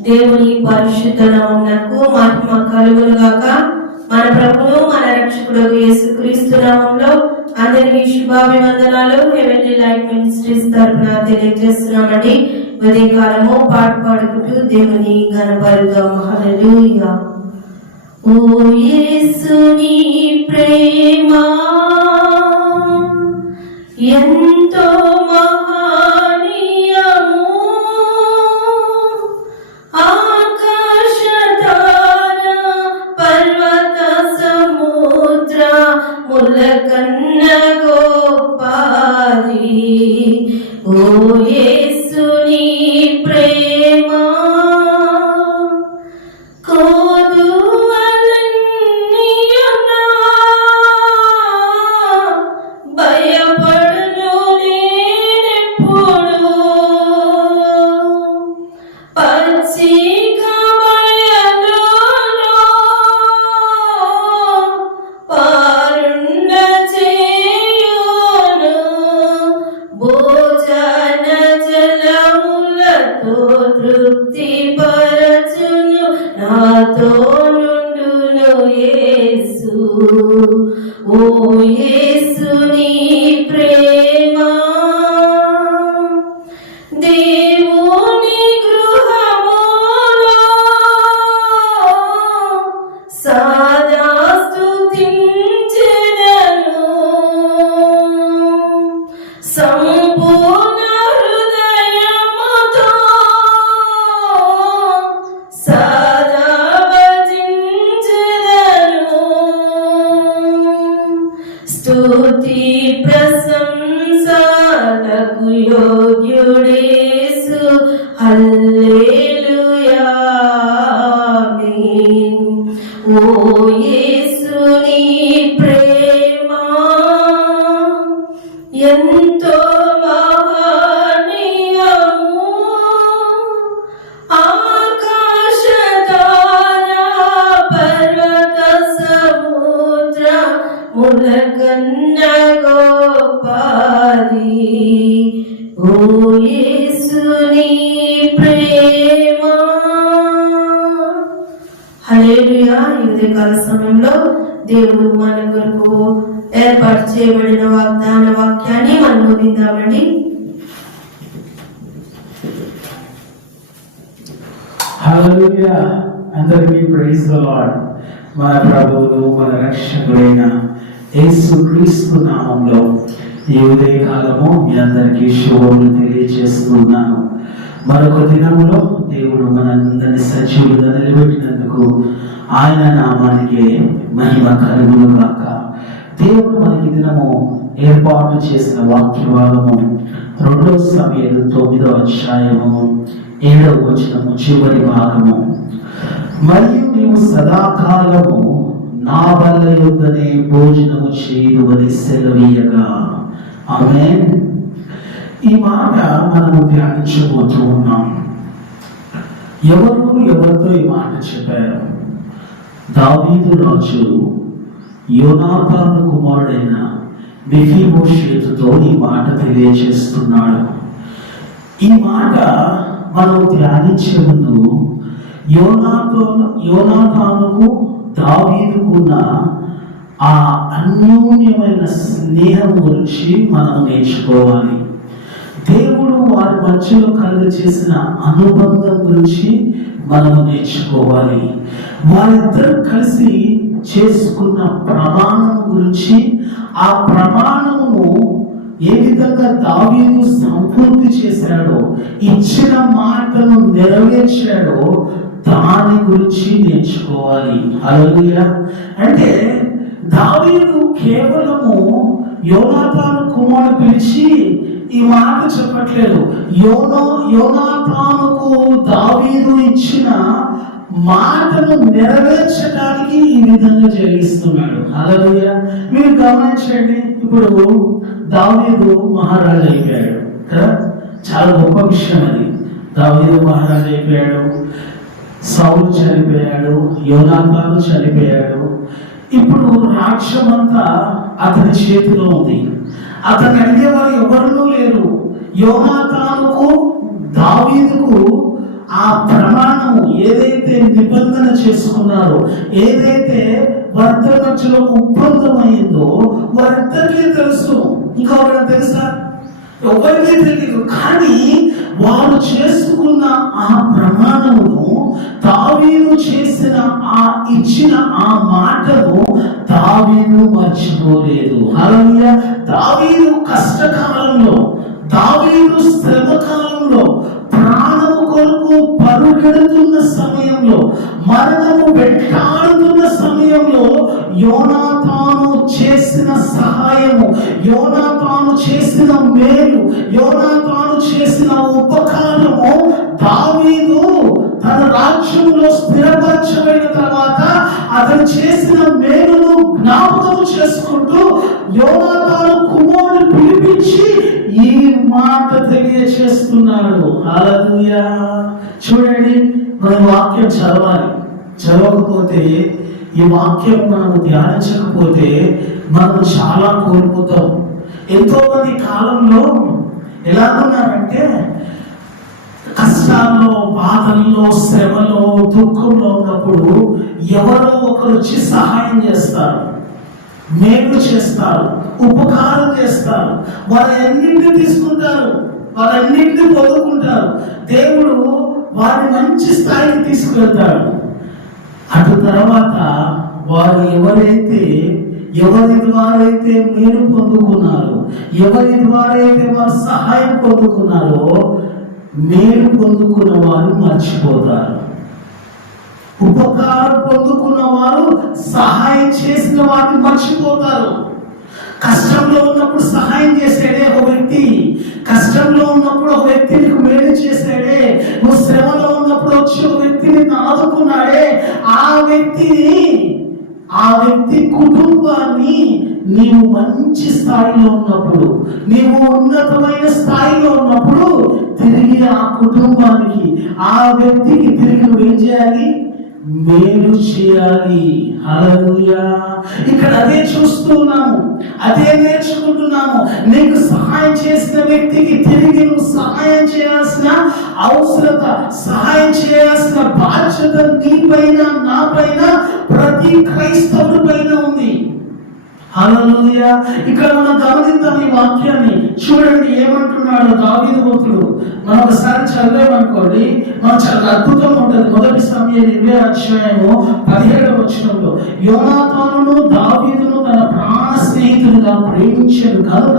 దేవుని పరిశుద్ధ నామమునకు మహిమ కలుగును గాక మన ప్రభువు మన రక్షకుడు యేసుక్రీస్తు నామంలో అందరికీ శుభాభివందనాలు. హెవెన్లీ లైఫ్ మినిస్ట్రీస్ తరఫున తెలియజేస్తున్నామండి. ఉదయ కాలము పాట పాడుకుంటూ దేవుని గణపరుగా హల్లెలూయా. ఓ యేసుని ప్రేమ ఎంతో ములకన్న గోపారి ఓ యేసుని హల్లెలూయా అందరికీ ప్రైజ్ ద లార్డ్ మన ప్రభువును మన రక్షకుడైన యేసు క్రీస్తు నామంలో ఈ ఉదయకాలము మీ అందరికీ శుభములు తెలియజేస్తున్నాను. మరొక దినములో దేవుడు మనందరినీ సజీవులుగా నిలబెట్టినందుకు ఆయన నామానికి మహిమ కలుగులు కాక దేవుడు మనకి దినము ఏర్పాటు చేసిన వాక్యవాదము రెండో సమయంలో తొమ్మిదో అధ్యాయము ఏడవ వచనము చివరి భాగము. మరియు నీవు సదాకాలము నా బల్ల యొద్దనే భోజనము చేయదు అని సెలవీయగా. ఆమె ఈ మాట మనము ధ్యానించబోతూ ఉన్నాం. ఎవరు ఎవరితో ఈ మాట చెప్పారు? దావీదు రాజు యోనాతాను కుమారుడైన మెఫీబోషేతుతో ఈ మాట తెలియజేస్తున్నాడు ఈ మాట మనం ధ్యానించే ముందు యోనాతో యోనాతానుకు దావీదుకున్న ఆ అన్యోన్యమైన స్నేహం గురించి మనం నేర్చుకోవాలి. దేవుడు వారి మధ్యలో కలుగ చేసిన అనుబంధం గురించి మనం నేర్చుకోవాలి. వారిద్దరు కలిసి చేసుకున్న ప్రమాణం గురించి ఆ ప్రమాణమును ఏ విధంగా దావీదు సంపూర్తి చేశాడో ఇచ్చిన మాటను నెరవేర్చాడో దాని గురించి నేర్చుకోవాలి. అలా అంటే దావీదు కేవలము యోనాతాను కుమారుడు పిలిచి ఈ మాట చెప్పట్లేదు. యోనో యోనాతానుకు దావీదు ఇచ్చిన మాటను నెరవేర్చడానికి ఈ విధంగా జరిగిస్తున్నాడు. అలాగే మీరు గమనించండి ఇప్పుడు దావీదు మహారాజు అయిపోయాడు కదా? చాలా గొప్ప విషయం అది. దావీదు మహారాజు అయిపోయాడు సౌలు చనిపోయాడు యోనాతాను చనిపోయాడు. ఇప్పుడు రాజ్యమంతా అతని చేతిలో ఉంది. అతను అడిగే వారు ఎవరు లేరు. యోనాతానుకు దావీదుకు ఆ ప్రమాణం ఏదైతే నిబంధన చేసుకున్నారో ఏదైతే వారిద్దరి మధ్యలో ఒప్పందమైందో వారిద్దరికీ తెలుసు. ఇంకా ఎవరైనా తెలుసా? ఎవరికీ తెలియదు. కానీ వారు చేసుకున్న ఆ ప్రమాణమును తావీను చేసిన ఆ ఇచ్చిన ఆ మాటను తావీను మర్చిపోలేదు. హరయ్య తావీను కష్టకాలంలో తావీను శ్రమ కాలంలో ప్రాణము కొరకు పరుగెడుతున్న సమయంలో మరణము వెంటాడుతున్న సమయంలో యోనాతాను చేసిన సహాయము యోనాతాను చేసిన మేలు యోనాతాను చేసిన ఉపకారము దావీదు తన రాజ్యంలో స్థిరపరచబడిన తర్వాత అతను చేసిన మేలును జ్ఞాపకం చేసుకుంటూ యోనాతాను కుమారుని పిలిపించి ఈ మాట తెలియచేస్తున్నాడు. చూడండి మనం వాక్యం చదవాలి. చదవకపోతే ఈ వాక్యం మనం ధ్యానించకపోతే మనం చాలా కోల్పోతాం. ఎంతో మంది కాలంలో ఎలా ఉన్నారంటే కష్టాల్లో బాధల్లో శ్రమలో దుఃఖంలో ఉన్నప్పుడు ఎవరో ఒకరు వచ్చి సహాయం చేస్తారు. మేలు చేస్తారు. ఉపకారం చేస్తారు. వారన్నింటినీ తీసుకుంటారు. వారన్నింటినీ పొందుకుంటారు. దేవుడు వారిని మంచి స్థాయికి తీసుకెళ్తాడు అటు తర్వాత వారు ఎవరైతే ఎవరి ద్వారైతే మేలు పొందుకున్నారో ఎవరి ద్వారైతే వారు సహాయం పొందుకున్నారో మేలు పొందుకున్న వారు మర్చిపోతారు. ఉపకారం పొందుకున్న వారు సహాయం చేసిన వారిని మర్చిపోతారు. కష్టంలో ఉన్నప్పుడు సహాయం చేసాడే ఒక వ్యక్తి. కష్టంలో ఉన్నప్పుడు ఒక వ్యక్తి నీకు మేలు చేశాడే నువ్వు శ్రమలో ఉన్నప్పుడు వచ్చి ఒక వ్యక్తిని ఆదుకున్నాడే. ఆ వ్యక్తిని ఆ వ్యక్తి కుటుంబాన్ని నీవు మంచి స్థాయిలో ఉన్నప్పుడు నీవు ఉన్నతమైన స్థాయిలో ఉన్నప్పుడు తిరిగి ఆ కుటుంబానికి ఆ వ్యక్తికి తిరిగి నువ్వేం చేయాలి? మేలు చేయాలి. హల్లెలూయా ఇక్కడ అదే చూస్తున్నాము. అదే నేర్చుకుంటున్నాము. నీకు సహాయం చేసిన వ్యక్తికి తిరిగి నువ్వు సహాయం చేయాల్సిన అవసరత సహాయం చేయాల్సిన బాధ్యత నీ పైన నా పైన ప్రతి క్రైస్తవుడి పైన ఉంది. ఇక్కడ మనం గమనిద్దాం ఈ వాక్యాన్ని చూడండి ఏమంటున్నాడు దావీదు భక్తుడు మనం ఒకసారి చదివామనుకోండి మనం చాలా అద్భుతం ఉంటుంది. మొదటి సమయం ఇరవై అధ్యాయము పదిహేడవ వచనంలో. యోనాతానును దావీదును తన ప్రాణ స్నేహితులుగా ప్రేమించాడు. కనుక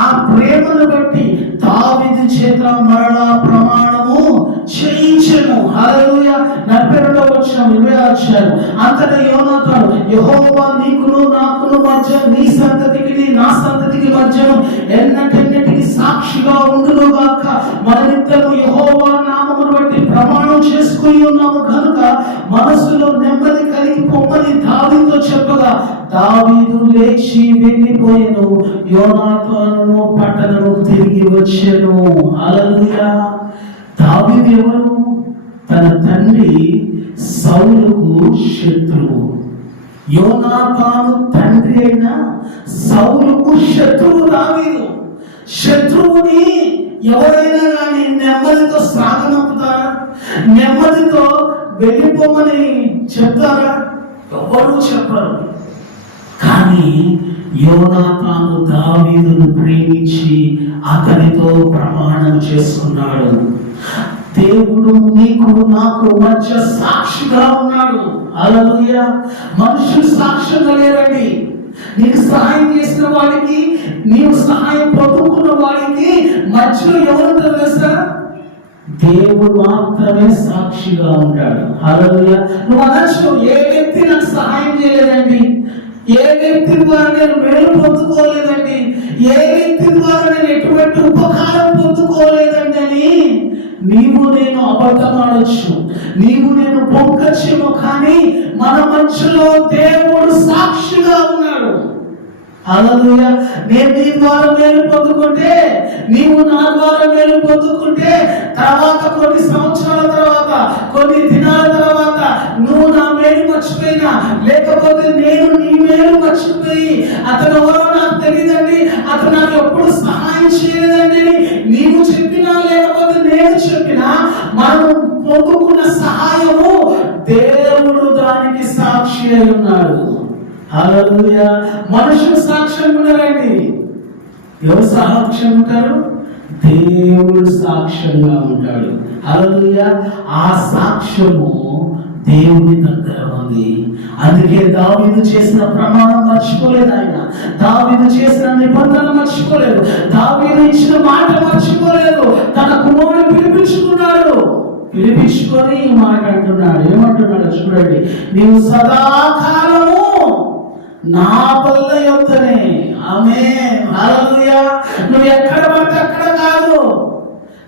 ఆ ప్రేమను బట్టి దావీదు చేత మరణ ప్రమాణము చేయించను హలోయ నలభై రెండవ వచ్చిన ఇరవై అధ్యాయం అంతటా యోనాతాను యహోవా నీకును మధ్య నీ సంతతికి నా సంతతికి మధ్య ఎన్నటెన్నటికి సాక్షిగా ఉండును గాక. మనమిద్దరము యహోవా నామమును బట్టి ప్రమాణం చేసుకుని ఉన్నాము కనుక మనసులో నెమ్మది కలిగి పొమ్మని దావీతో చెప్పగా దావీదు లేచి వెళ్ళిపోయాను యోనాతోను పట్టణము తిరిగి వచ్చాను. అలలుయా దావీదు ఎవరు? తన తండ్రి సౌలుకు శత్రువు. యోనాతాను తండ్రి అయిన సౌలుకు శత్రువు దావీదు. శత్రువుని ఎవరైనా కానీ నెమ్మదితో సాగనంపుతారా? నెమ్మదితో వెళ్ళిపోమని చెప్తారా? ఎవరు చెప్పరు. కానీ యోనాతాను దావీదును ప్రేమించి అతనితో ప్రమాణం చేస్తున్నాడు. దేవుడు నీకు నాకు మధ్య సాక్షిగా ఉన్నాడు. అలలుయ మనుషులు సాక్ష్యంగా లేరండి. నీకు సహాయం చేసిన వాడికి నీవు సహాయం పొందుకున్న వాడికి మధ్యలో ఎవరుంటారు తెలుసా? దేవుడు మాత్రమే సాక్షిగా ఉంటాడు హల్లెలూయా. నువ్వు అనొచ్చు ఏ వ్యక్తి నాకు సహాయం చేయలేదండి? ఏ వ్యక్తి ద్వారా నేను మేలు పొందుకోలేదండి? ఏ వ్యక్తి ద్వారా నేను ఎటువంటి ఉపకారం పొందుకోలేదండి అని నీవు నేను అబద్ధం ఆడొచ్చు నీవు నేను పొంగచ్చేమో కానీ మన మధ్యలో దేవుడు సాక్షిగా ఉన్నాడు. హల్లెలూయా. నేను నీ ద్వారా మేలు పొందుకుంటే నీవు నా ద్వారా మేలు పొందుకుంటే తర్వాత కొన్ని సంవత్సరాల తర్వాత కొన్ని దినాల తర్వాత నువ్వు నా మేలు మర్చిపోయినా లేకపోతే నేను నీ మేలు మర్చిపోయి అతను ఎవరో నాకు తెలియదండి అతను నాకు ఎప్పుడు సహాయం చేయలేదండి నీవు చెప్పినా లేకపోతే నేను చెప్పిన మనం పొందుకున్న సహాయము దేవుడు దానికి సాక్షి అయి ఉన్నాడు మనుషులు సాక్ష్యం ఉన్నారండి. ఎవరు సాక్ష్యం ఉంటారు? దేవుడు సాక్ష్యంగా ఉంటాడు. హల్లెలూయా. ఆ సాక్ష్యము దేవుని దగ్గర ఉంది. అందుకే దావీదు చేసిన ప్రమాణం మర్చిపోలేదు ఆయన. దావీదు చేసిన నిబంధన మర్చిపోలేదు. దావీదు ఇచ్చిన మాట మర్చిపోలేదు. తన కుమారుడు పిలిపించుకున్నాడు. పిలిపించుకొని ఈ మాట అంటున్నాడు. ఏమంటున్నాడు చూడండి. నీవు సదాకాలము నా పల్లె యొక్కనే ఆమె నువ్వు ఎక్కడ పడితే అక్కడ కాదు.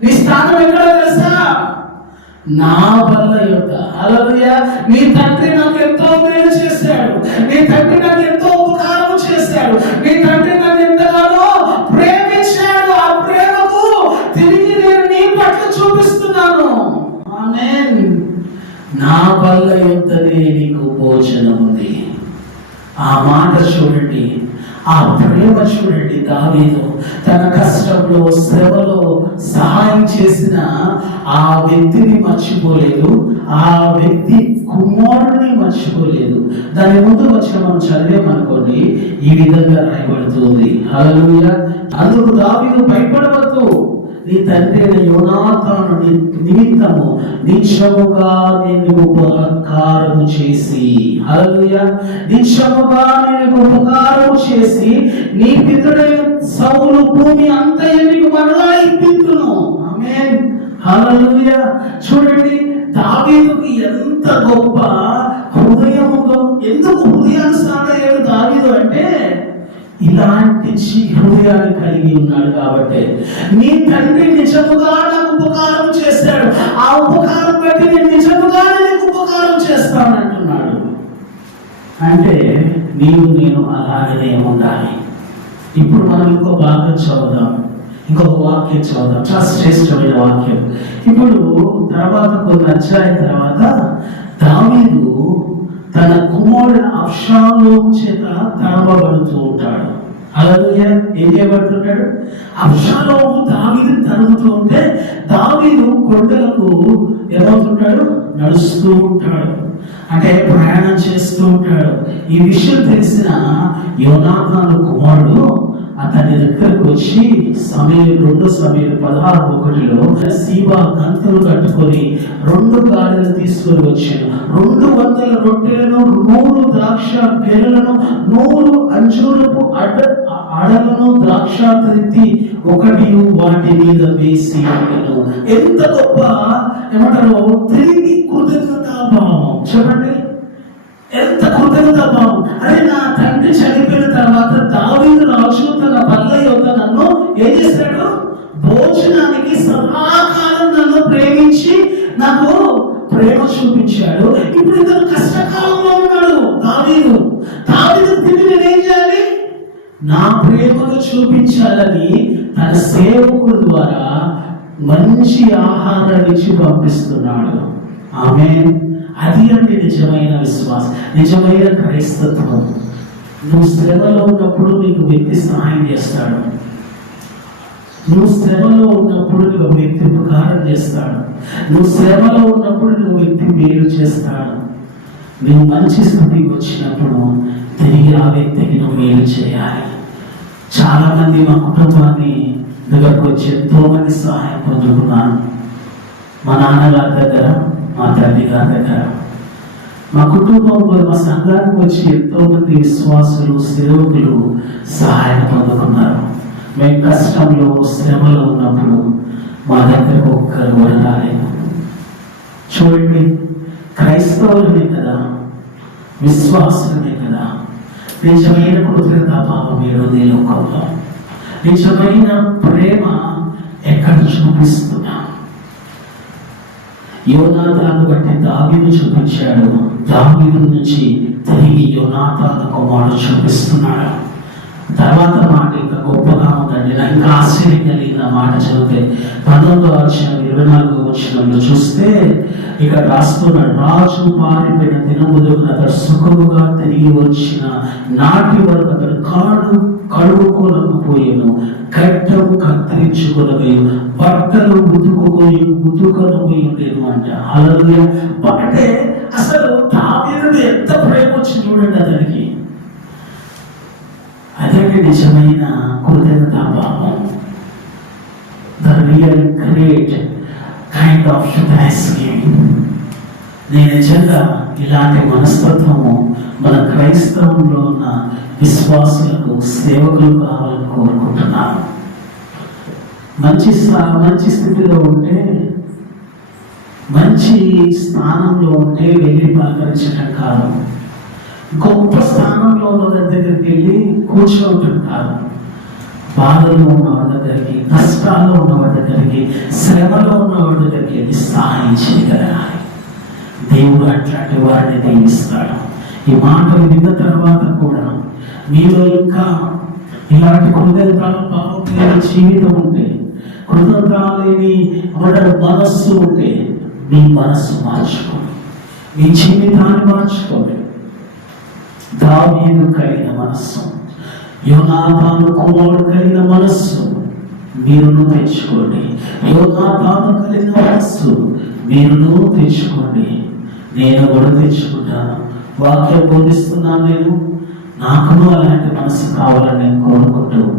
నీ స్థానం ఎక్కడ తెలుసా? నా వల్ల యొక్క అలలుయా నీ తండ్రి నాకు ఎంతో మేలు చేశాడు. నీ తండ్రి నాకు ఎంతో ఉపకారం చేశాడు. నీ తండ్రి నన్ను ఎంతగానో ప్రేమించాడు. ఆ ప్రేమకు తిరిగి నేను నీ పట్ల చూపిస్తున్నాను. నా వల్ల యొక్కనే నీకు భోజనం ఉంది. ఆ మాట చూడండి. ఆ ప్రేమ చూడండి దావీదు. తన కష్టంలో శ్రమలో సహాయం చేసిన ఆ వ్యక్తిని మర్చిపోలేదు ఆ వ్యక్తి కుమారుడిని మర్చిపోలేదు. దాని ముందు వచ్చిన మనం చదివామనుకోండి ఈ విధంగా రాయబడుతుంది. హల్లెలూయా. అందుకు దావీదు భయపడవద్దు. నీ తండ్రి అయిన యోనాతాను నిమిత్తము నిత్యముగా నేను ఉపకారము చేసి. హల్లెలూయా. నిత్యముగా నేను ఉపకారము చేసి నీ పితడైన సౌలు భూమి అంతయు నీకు మరలా ఇప్పింతును ఆమేన్. చూడండి దావీదుకి ఎంత గొప్ప హృదయం ఉందో ఎందుకు హృదయానుసారయ్యాడు దావీదు అంటే ఇలాంటి హృదయాలు హృదయాన్ని కలిగి ఉన్నాడు కాబట్టి. నీ తండ్రి నిజముగా నాకు ఉపకారం చేశాడు. ఆ ఉపకారం బట్టి నేను నిజముగా నీకు ఉపకారం చేస్తాను అంటున్నాడు అంటే నీవు నేను అలాగనే ఉండాలి. ఇప్పుడు మనం ఇంకో భాగం చదువుదాం. ఇంకొక వాక్యం చదువుతాం చాలా శ్రేష్టమైన వాక్యం. ఇప్పుడు తర్వాత కొన్ని అధ్యాయం తర్వాత దావీదు తన కుమారుడు అప్షాలోము చేత తరమబడుతూ ఉంటాడు. అలాగే ఏం చేయబడుతుంటాడు? అప్షాలోము దావీదు తరుగుతూ ఉంటే దావీదు కొండలకు ఏమవుతుంటాడు? నడుస్తూ ఉంటాడు. అంటే ప్రయాణం చేస్తూ ఉంటాడు. ఈ విషయం తెలిసిన యోనాథాను కుమారుడు అతని దగ్గరకు వచ్చి సమయం రెండు సమయం పదహారు ఒకటిలో సీబా కంతులు కట్టుకొని రెండు గాడిలు తీసుకొని వచ్చాను రెండు వందల రొట్టెలను నూరు ద్రాక్ష గెలలను నూరు అంజూరపు అడ్డ అడలను ద్రాక్ష తిరిగి ఒకటి వాటి మీద వేసి ఎంత గొప్ప ఏమంటారు? తిరిగి కృతజ్ఞతాభావం చెప్పండి. ఎంత కృతజ్ఞతాభావం అరే నా తండ్రి చని ప్రేమను చూపించాలని తన సేవకుల ద్వారా మంచి ఆహారాన్ని ఇచ్చి పంపిస్తున్నాడు. ఆమె అది అంటే నిజమైన విశ్వాసం నిజమైన క్రైస్తత్వం. నువ్వు శ్రమలో ఉన్నప్పుడు నీకు వ్యక్తి సహాయం చేస్తాడు. నువ్వు శ్రమలో ఉన్నప్పుడు నువ్వు వ్యక్తి ఉపకారం చేస్తాడు. నువ్వు శ్రమలో ఉన్నప్పుడు నువ్వు వ్యక్తి మేలు చేస్తాడు. నువ్వు మంచి స్థితికి వచ్చినప్పుడు తిరిగి ఆ వ్యక్తికి నువ్వు మేలు చేయాలి. చాలా మంది మా కుటుంబాన్ని దగ్గరకు వచ్చి ఎంతో మంది సహాయం పొందుకున్నాను మా నాన్నగారి దగ్గర మా తల్లి గారి దగ్గర. మా కుటుంబం కూడా మా సంఘానికి వచ్చి ఎంతో మంది విశ్వాసులు సేవకులు సహాయం పొందుకున్నారు. మేము కష్టంలో శ్రమలో ఉన్నప్పుడు మా దగ్గరకు ఒక్కరు కూడా రాలేదు. చూడండి క్రైస్తవులమే కదా విశ్వాసులమే. నిజమైన కృతజ్ఞత కృతజ్ఞతాభావం ఈరోజు ఈ లోకంలో నిజమైన ప్రేమ ఎక్కడ చూపిస్తున్నా? యోనాథాను బట్టి దావీదు చూపించాడు. దావీదు నుంచి తిరిగి యోనాథాను కుమారుడు చూపిస్తున్నాడు. తర్వాత మాట ఇంకా గొప్పగా ఉందండి. నాకు ఆశ్చర్యం కలిగిన మాట చదివితే పంతొమ్మిదో వచ్చిన ఇరవై నాలుగు చూస్తే ఇక్కడ రాస్తున్నాడు రాజు పారిపోయిన దినములకు అతడు సుఖముగా తిరిగి వచ్చిన నాటి వరకు అతడు కాడు కడుక్కోలేకపోయాను గడ్డం కత్తిరించుకోలేము బట్టలు ఉతుకుపోయి ఉతుకనపోయి ఉండేను అంట అలలుయ అంటే అసలు దావీదుడు ఎంత ప్రేమ వచ్చి చూడండి అతనికి. అదే నిజమైన కృతజ్ఞతాభావం the real great kind of thanksgiving నేను నిజంగా ఇలాంటి మనస్తత్వము మన క్రైస్తవంలో ఉన్న విశ్వాసులకు సేవకులు కావాలని కోరుకుంటున్నాను. మంచి స్థా- మంచి స్థితిలో ఉంటే మంచి స్థానంలో ఉంటే వెళ్ళి పలకరించడం కాదు. గొప్ప స్థానంలో ఉన్న దగ్గరికి వెళ్ళి కూర్చోవటం కాదు. బాధలో ఉన్నవాడి దగ్గరికి కష్టాల్లో ఉన్నవాడి దగ్గరికి శ్రమలో ఉన్నవాడి దగ్గరికి వెళ్ళి సహాయం చేయగలగాలి దేవుడు అట్లాంటి వారిని దీవిస్తాడు. ఈ మాటలు విన్న తర్వాత కూడా మీలో ఇంకా ఇలాంటి కృతజ్ఞతల పాపం జీవితం ఉంటే కృతజ్ఞత లేని మనస్సు ఉంటే మీ మనస్సు మార్చుకోండి. మీ జీవితాన్ని మార్చుకోండి. దావీదు కలిగిన మనస్సు. యోనాథాను కుమారుడు కలిగిన మనస్సు మీరును తెచ్చుకోండి. యోనాథాను కలిగిన మనస్సు మీరును తెచ్చుకోండి. నేను కూడా తెచ్చుకుంటాను. వాక్యం బోధిస్తున్నాను నేను. నాకును అలాంటి మనసు కావాలని నేను కోరుకుంటూ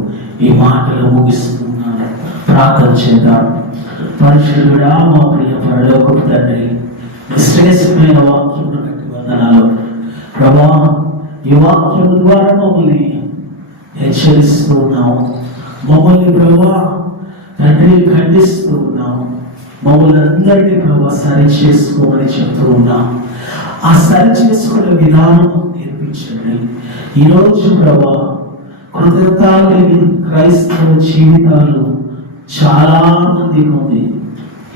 ఈ మాటలు ముగిస్తున్నాను. ప్రార్థన చేద్దాం. పరిశుద్ధుడా మా ప్రియ పరలోకపు తండ్రి శ్రేష్టమైన వాక్యం వందనాలు. ప్రభా ఈ వాక్యం ద్వారా మమ్మల్ని హెచ్చరిస్తూ ఉన్నాము మమ్మల్ని ప్రభా తండ్రి ఖండిస్తూ ఉన్నాము మమ్మల్ని అందరినీ ప్రభా సరి చేసుకోమని చెప్తూ ఉన్నాం. ఆ సరి చేసుకునే విధానం నేర్పించండి. ఈరోజు ప్రభా కృతజ్ఞత లేని క్రైస్తవ జీవితాలు చాలా మందికి ఉంది.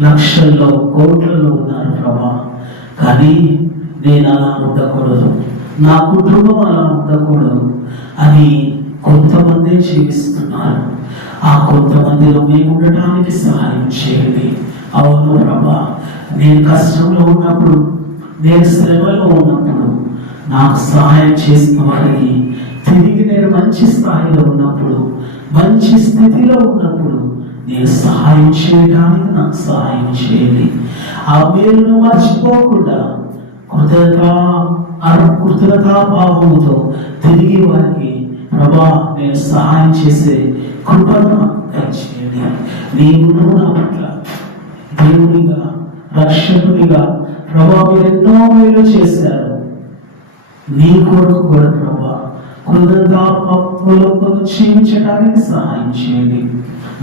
లక్షల్లో కోట్లలో ఉన్నారు ప్రభా. కానీ నేను అలా ఉండకూడదు. నా కుటుంబం అలా ఉండకూడదు. కొంతమందే జీవిస్తున్నారు. ఆ కొంతమందిలో మేము ఉండటానికి సహాయం చేయండి. అవును ప్రభా నేను కష్టంలో ఉన్నప్పుడు నేను శ్రమలో ఉన్నప్పుడు నాకు సహాయం చేసిన వారికి తిరిగి నేను మంచి స్థాయిలో ఉన్నప్పుడు మంచి స్థితిలో ఉన్నప్పుడు నేను సహాయం చేయడానికి నాకు సహాయం చేయండి. ఆ మేలును మర్చిపోకుండా కృతజ్ఞత అర్- కృతజ్ఞతా భావముతో తిరిగి వారికి ప్రభా నేను సహాయం చేసే కృపను దయచేయండి. నీవును నా పట్ల దేవునిగా రక్షకునిగా ప్రభా మీరు ఎన్నో మేలు చేశారు. నీ కొరకు కూడా ప్రభా కృతజ్ఞతాత్మలో క్షీణించడానికి సహాయం చేయండి.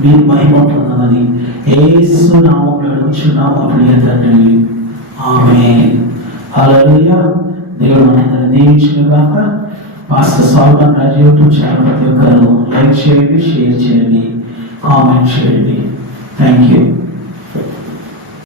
మీ మహిమ పొందమని ఏసు నామంలో అడుగుచున్నాము ప్రియ తండ్రి? ఆమె అలా దేవుడు మనందరిని దీవించిన గాక master Solomon Raju YouTube channel ప్రతి ఒక్కరు లైక్ చేయండి షేర్ చేయండి కామెంట్ చేయండి. Thank you